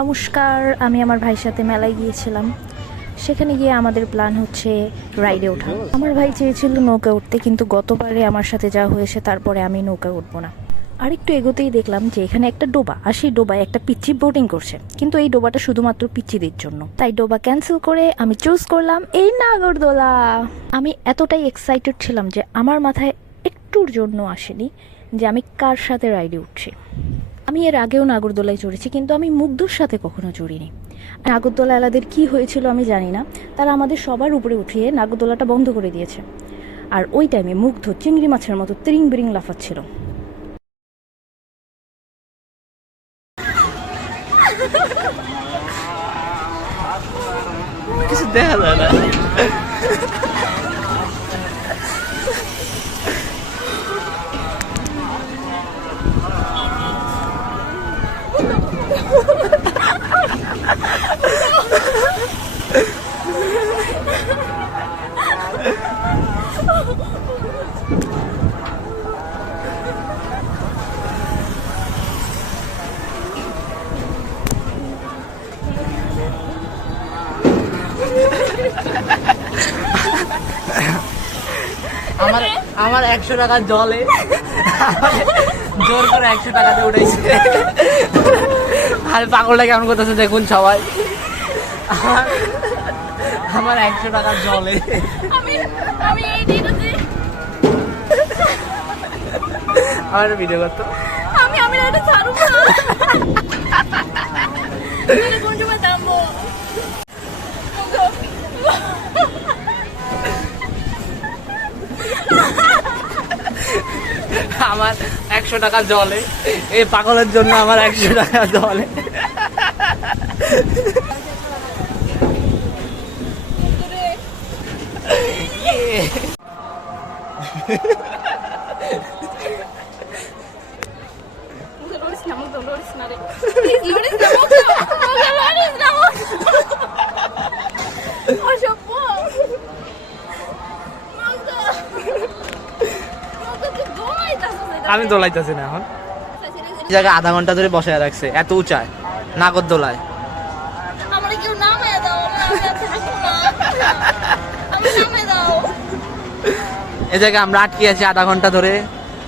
নমস্কার, আমি আমার ভাইয়ের সাথে মেলায় গিয়েছিলাম। সেখানে গিয়ে আমাদের প্ল্যান হচ্ছে রাইডে ওঠা। আমার ভাই চেয়েছিল নৌকা উঠতে, কিন্তু গতবারে আমার সাথে যা হয়েছে, তারপরে আমি নৌকা উঠবো না। আর একটু এগোতেই দেখলাম যে এখানে একটা ডোবা, আর সেই ডোবায় একটা পিচ্ছি বোটিং করছে। কিন্তু এই ডোবাটা শুধুমাত্র পিচ্ছিদের জন্য। তাই ডোবা ক্যান্সেল করে আমি চুজ করলাম এই নাগরদোলা। আমি এতটাই এক্সাইটেড ছিলাম যে আমার মাথায় একটুর জন্য আসেনি যে আমি কার সাথে রাইডে উঠছি। আমি এর আগেও নাগরদোলায় চড়েছি, কিন্তু আমি মুগ্ধর সাথে কখনো চড়িনি। নাগরদোলা এলাদের কি হয়েছিল আমি জানি না। তারা আমাদের সবার উপরে উঠিয়ে নাগরদোলাটা বন্ধ করে দিয়েছে। আর ওই টাইমে মুগ্ধ চিংড়ি মাছের মতো তিরিং বিরিং লাফাচ্ছিল। কিছু দেখা যায় না। আমার আমার একশো টাকা জলে। জোর করে একশো টাকাতে উঠেছে। আর পাগলটা কেমন করতেছে দেখুন সবাই। আমার একশো টাকা জলে। আমার ভিডিও করতো আমি আমি এটা ছাড়বো না। আমার একশো টাকা জলে। এই পাগলের জন্য আমার একশো টাকা জলে। না রে আমি দোলাইতেছি না এখন। এই জায়গায় আধা ঘণ্টা ধরে বসে রাখছে এত উঁচায় নাগর দোলায়। এই জায়গায় আমরা আটকে আছি আধা ঘণ্টা ধরে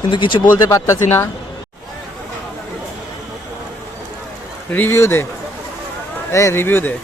কিন্তু কিছু বলতে পারতাছি না। রিভিউ দে। এ রিভিউ দে।